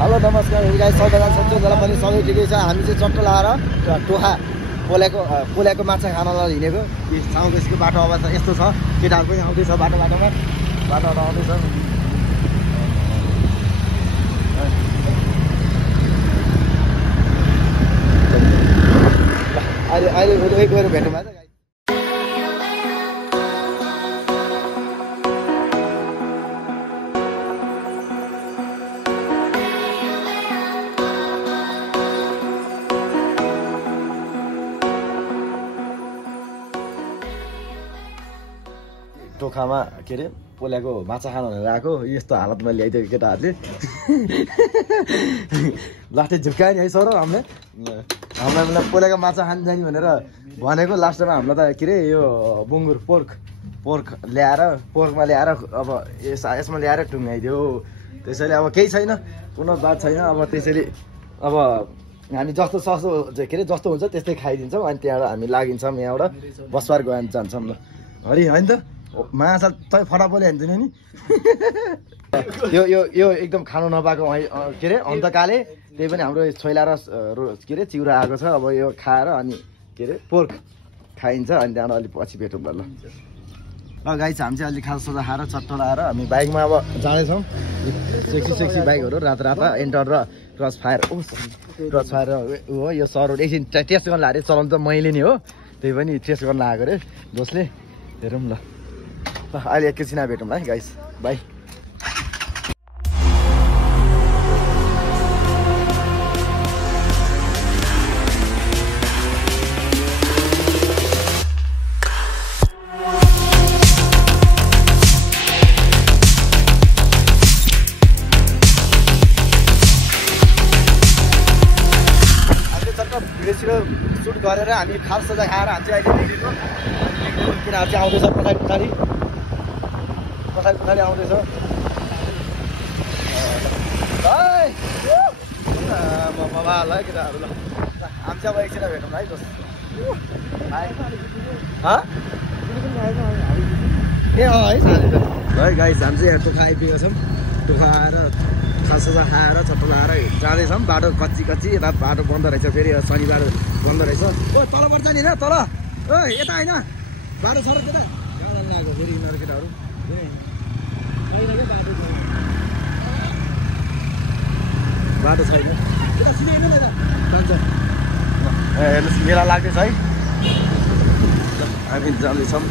Hello नमस्कार guys, सबैजना सबैजना पनि सबै ठिकै छ। हामी चाहिँ चट्ट लाएर टोखा पोल्याको माछा खानलाई हिँडेको। साउदेशको बाटो अवस्था यस्तो छ, केटाहरू पनि आउँदैछ बाटोमा आउँदैछ। अहिले गएर भेटौँ है त। टोखामा के अरे पोल्याको माछा खान भनेर आएको, यस्तो हालतमा ल्याइदिएको केटाहरूले। लास्टै झुक्कायो नि है सर, हामीलाई पोल्याको माछा खान जाने भनेर भनेको। लास्टमा हामीलाई त के अरे यो बुङ्गुर पोर्कमा ल्याएर अब यसमा ल्याएर टुङ्गाइदियो। त्यसैले अब केही छैन, कुनै बात छैन। अब त्यसैले अब हामी जस्तो सस्तो के अरे जस्तो हुन्छ त्यस्तै खाइदिन्छौँ। अनि त्यहाँबाट हामी लागिन्छौँ, यहाँबाट बसपार गएर जान्छौँ ल। अरे होइन त माछा तै फटाफट हान्छ नि। यो एकदम खानु नपाएको के अरे अन्तकाले, त्यही पनि हाम्रो छोइला र के अरे चिउरा आएको छ। अब यो खाएर अनि के अरे पोर्क खाइन्छ। अनि त्यहाँबाट अलिक पछि भेटौँ ल। गाइस, हामी चाहिँ अलिक खाजासाजा खाएर चट्ट लाएर हामी बाइकमा अब जाँदैछौँ। सेक्सी बाइकहरू राता एन्टर र क्रस फायर हो। यो सर एकछिन टेस्ट गर्न लाग्यो, चलाउनु त मैले नि हो, त्यही पनि टेस्ट गर्न लागेको अरे दोस्तले। हेरौँ ल, अहिले एकैछिन भेटौँ है गाइस, बाई। सुट गरेर हामी खाजासाजा खाएर हामी चाहिँ अहिले निक्लिन्छौँ। किनभने चाहिँ आउँदैछ पछाडि आउँदैछ। ल केटाहरू ल, हामी चाहिँ अब एकछिन भेटौँ है दोस्त। ए है साथी है गाइस, हामी चाहिँ यहाँ टोखा आइपुगेका छौँ। टोखा आएर खाजासाजा खाएर चट्ट लाएर जाँदैछौँ। बाटो कच्ची यता बाटो बन्द रहेछ, फेरि शनिबार बन्द रहेछ। ओ तल पर्छ नि होइन, तल ओ यता होइन बाटो छ र त्यता कहाँ लाग्यो फेरि यिनीहरू केटाहरू। बाटो छैन, यता सिधै हिँड्नु न यता जान्छ। हेर्नुहोस् मेला लाग्दैछ है, हामी जाँदैछौँ।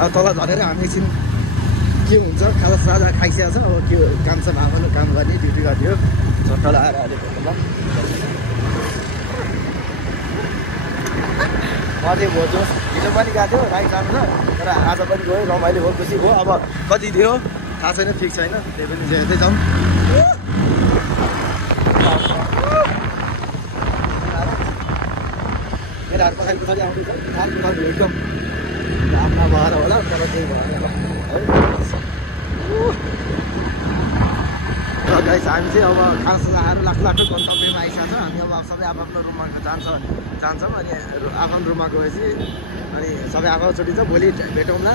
अब तल झरेर हामी एकछिन के हुन्छ खाजासाजा खाइसकेको छ। अब के काम छ भावना काम गर्ने, ड्युटी गर्ने हो। चट्ट लगाएर अहिले मजे भोजो हिजो पनि गएको थियो राइड जानु ल, तर आज पनि गयो, रमाइलो भयो, खुसी भयो। अब कति दियो थाहा छैन, फिक्स छैन, त्यही पनि हेर्दै जाउँ। केटाहरू पछाडि आउँदैछ, एकदम आफ्ना भएर होला, तर त्यही भएर है। गाइस, हामी चाहिँ अब खाजासाजा खाएर लाटो गन्तव्यमा आइसकेको छ। हामी अब सबै आफ्नो रुममा जान्छौँ। अनि आफ्नो रुममा गएपछि अनि सबै आफ्नो छुट्टिन्छ, भोलि भेटौँला।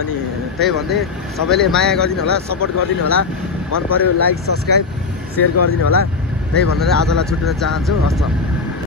अनि त्यही भन्दै सबैले माया गरिदिनु होला, सपोर्ट गरिदिनु होला, मन पऱ्यो लाइक सब्सक्राइब सेयर गरिदिनु होला। त्यही भनेर आजलाई छुट्टिन चाहन्छु। हस् त।